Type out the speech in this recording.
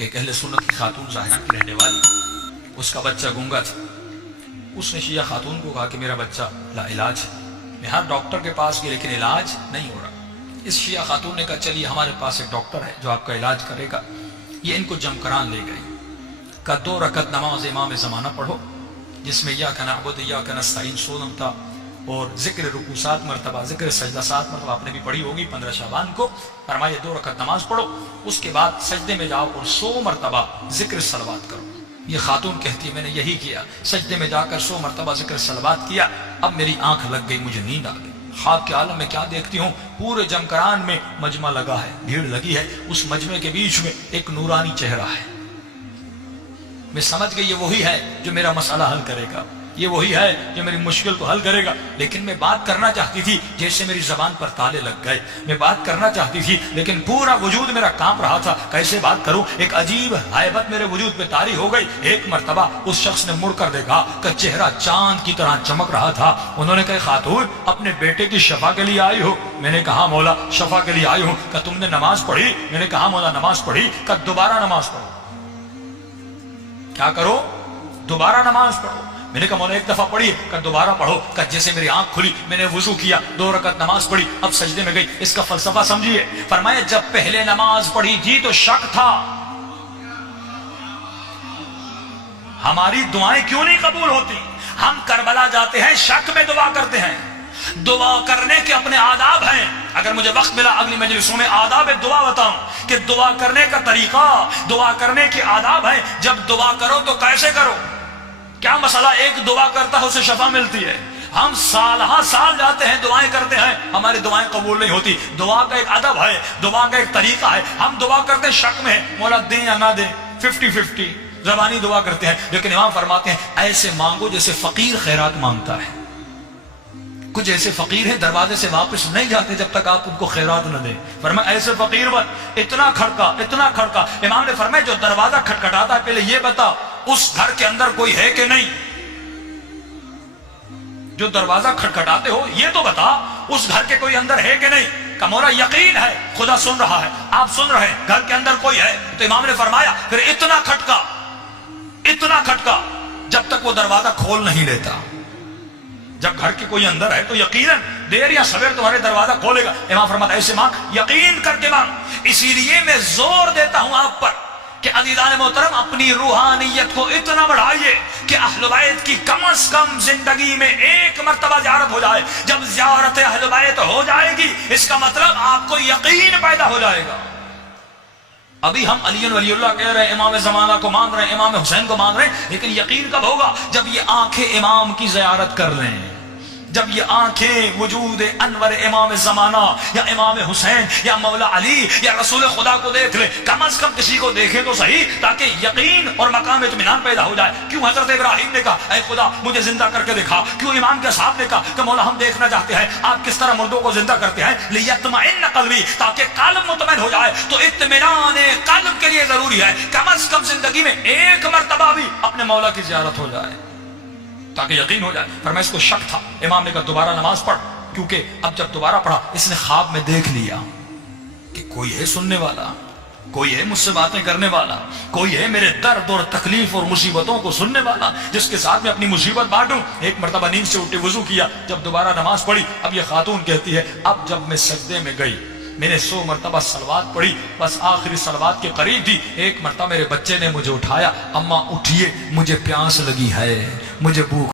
کہ ایک اہل سنت کی خاتون ظاہران کی رہنے والی، اس کا بچہ گونگا تھا۔ اس نے شیعہ خاتون کو کہا کہ میرا بچہ لا علاج ہے، میں ہر ڈاکٹر کے پاس گئی لیکن علاج نہیں ہو رہا۔ اس شیعہ خاتون نے کہا چلیے ہمارے پاس ایک ڈاکٹر ہے جو آپ کا علاج کرے گا۔ یہ ان کو جمکران لے گئی، کہا 2 رکعت نماز امام زمانہ پڑھو جس میں ایاک نعبد و ایاک نستعین 16 تھا، اور ذکر رکوع 7 مرتبہ، ذکر سجدہ 7 مرتبہ، آپ نے بھی پڑھی ہوگی 15 شعبان کو۔ فرمایا 2 رکعت نماز پڑھو، اس کے بعد سجدے میں جاؤ اور 100 مرتبہ ذکر صلوات کرو۔ یہ خاتون کہتی ہے میں نے یہی کیا، سجدے میں جا کر 100 مرتبہ ذکر صلوات کیا، اب میری آنکھ لگ گئی، مجھے نیند آ گئی۔ خواب کے عالم میں کیا دیکھتی ہوں، پورے جمکران میں مجمع لگا ہے، بھیڑ لگی ہے، اس مجمع کے بیچ میں ایک نورانی چہرہ ہے۔ میں سمجھ گئی یہ وہی ہے جو میرا مسئلہ حل کرے گا، یہ وہی ہے جو میری مشکل کو حل کرے گا۔ لیکن میں بات کرنا چاہتی تھی، جیسے میری زبان پر تالے لگ گئے، میں بات کرنا چاہتی تھی لیکن پورا وجود میرا کانپ رہا تھا، کیسے بات کروں؟ ایک عجیب ہیبت میرے وجود پہ طاری ہو گئی۔ ایک مرتبہ اس شخص نے مڑ کر دیکھا کہ چہرہ چاند کی طرح چمک رہا تھا۔ انہوں نے کہا خاتون اپنے بیٹے کی شفا کے لیے آئی ہو؟ میں نے کہا مولا شفا کے لیے آئی ہوں۔ کہ تم نے نماز پڑھی؟ میں نے کہا مولا نماز پڑھی۔ کہ دوبارہ نماز پڑھو۔ کیا کرو؟ دوبارہ نماز پڑھو۔ میں نے کہا مولا ایک دفعہ پڑھی، کہ دوبارہ پڑھو۔ کہ جیسے میری آنکھ کھلی میں نے وضو کیا، 2 رکعت نماز پڑھی، اب سجدے میں گئی۔ اس کا فلسفہ سمجھیے۔ فرمایا جب پہلے نماز پڑھی تھی تو شک تھا، ہماری دعائیں کیوں نہیں قبول ہوتی؟ ہم کربلا جاتے ہیں، شک میں دعا کرتے ہیں۔ دعا کرنے کے اپنے آداب ہیں، اگر مجھے وقت ملا اگلی مجلسوں میں آداب دعا بتاؤں کہ دعا کرنے کا طریقہ، دعا کرنے کے آداب ہیں۔ جب دعا کرو تو کیسے کرو؟ کیا مسئلہ ایک دعا کرتا ہے اسے شفا ملتی ہے؟ ہم سال ہاں سال جاتے ہیں دعائیں کرتے ہیں، ہماری دعائیں قبول نہیں ہوتی۔ دعا کا ایک ادب ہے، دعا کا ایک طریقہ ہے۔ ہم دعا کرتے ہیں شک میں، مولا دیں یا نہ دیں، 50-50 زبانی دعا کرتے ہیں۔ لیکن امام فرماتے ہیں ایسے مانگو جیسے فقیر خیرات مانگتا ہے۔ کچھ ایسے فقیر ہیں دروازے سے واپس نہیں جاتے جب تک آپ ان کو خیرات نہ دیں۔ فرمایا ایسے فقیر بن، اتنا کھڑکا اتنا کھڑکا۔ امام نے فرمایا جو دروازہ کھٹکھٹاتا ہے پہلے یہ بتا اس گھر کے اندر کوئی ہے کہ نہیں؟ جو دروازہ کھٹکھٹاتے ہو یہ تو بتا اس گھر کے کوئی اندر ہے کہ نہیں؟ کہ مولا یقین ہے خدا سن رہا ہے، آپ سن رہے ہیں، گھر کے اندر کوئی ہے۔ تو امام نے فرمایا پھر اتنا کھٹکا جب تک وہ دروازہ کھول نہیں لیتا۔ جب گھر کے کوئی اندر ہے تو یقیناً دیر یا سویر تمہارے دروازہ کھولے گا۔ امام فرماتا ایسے مانگ، یقین کر کے مانگ۔ اسی لیے میں زور دیتا ہوں آپ پر کہ عزیزان محترم اپنی روحانیت کو اتنا بڑھائیے کہ اہل بیت کی کم از کم زندگی میں 1 مرتبہ زیارت ہو جائے۔ جب زیارت اہل بیت ہو جائے گی اس کا مطلب آپ کو یقین پیدا ہو جائے گا۔ ابھی ہم علی ولی اللہ کہہ رہے ہیں، امام زمانہ کو مان رہے ہیں، امام حسین کو مان رہے ہیں، لیکن یقین کب ہوگا؟ جب یہ آنکھیں امام کی زیارت کر لیں، جب یہ آنکھیں وجود انور امام زمانہ یا امام حسین یا مولا علی یا رسول خدا کو دیکھ لیں، کم از کم کسی کو دیکھیں تو صحیح، تاکہ یقین اور مقام اطمینان پیدا ہو جائے۔ کیوں حضرت ابراہیم نے کہا اے خدا مجھے زندہ کر کے دکھا؟ کیوں امام کے صاحب نے کہا کہ مولا ہم دیکھنا چاہتے ہیں آپ کس طرح مردوں کو زندہ کرتے ہیں، لیطمئن قلبی، تاکہ قلب مطمئن ہو جائے۔ تو اطمینان قلب کے لیے ضروری ہے کم از کم زندگی میں 1 مرتبہ بھی اپنے مولا کی زیارت ہو جائے تاکہ یقین ہو جائے۔ فرمایا اس کو شک تھا، امام نے کہا دوبارہ نماز پڑھ، کیونکہ اب جب دوبارہ پڑھا اس نے خواب میں دیکھ لیا کہ کوئی ہے سننے والا، کوئی ہے مجھ سے باتیں کرنے والا، کوئی ہے میرے درد اور تکلیف اور مصیبتوں کو سننے والا جس کے ساتھ میں اپنی مصیبت بانٹوں۔ 1 مرتبہ نیند سے اٹھے وضو کیا، جب دوبارہ نماز پڑھی، اب یہ خاتون کہتی ہے اب جب میں سجدے میں گئی میں نے 100 مرتبہ صلوات پڑھی، بس آخری صلوات کے قریب تھی، 1 مرتبہ میرے بچے نے مجھے اٹھایا، اماں اٹھیے مجھے پیاس لگی ہے، مجھے بھوک